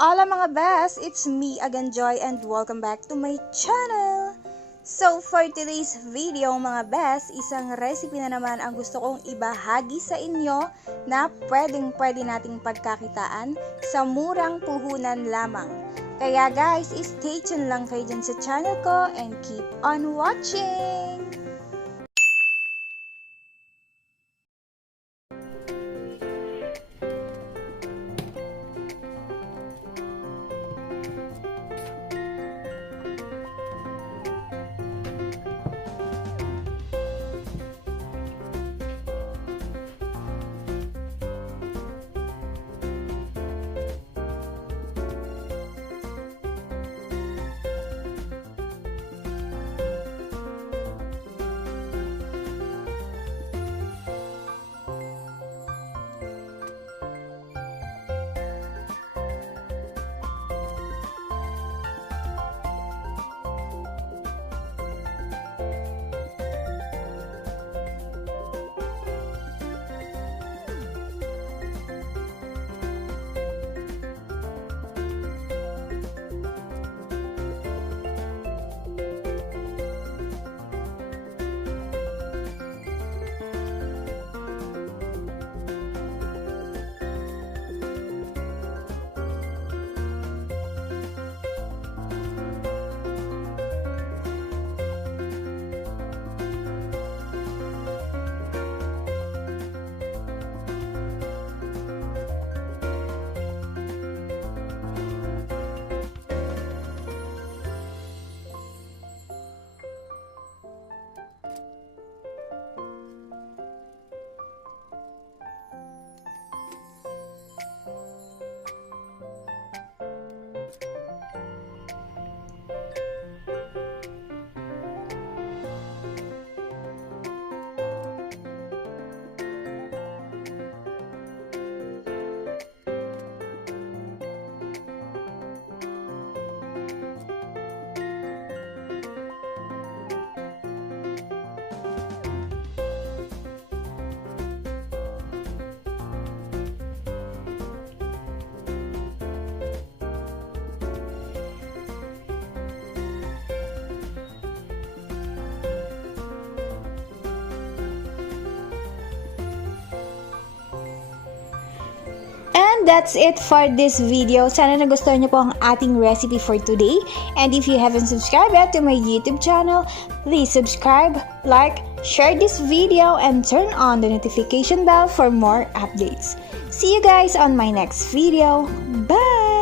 Hola mga best! It's me again, Joy, and welcome back to my channel! So, for today's video mga best, isang recipe na naman ang gusto kong ibahagi sa inyo na pwede nating pagkakitaan sa murang puhunan lamang. Kaya guys, stay tuned lang kayo dyan sa channel ko and keep on watching! And that's it for this video. Sana nagustuhan niyo po ang ating recipe for today. And if you haven't subscribed yet to my YouTube channel, please subscribe, like, share this video, and turn on the notification bell for more updates. See you guys on my next video. Bye!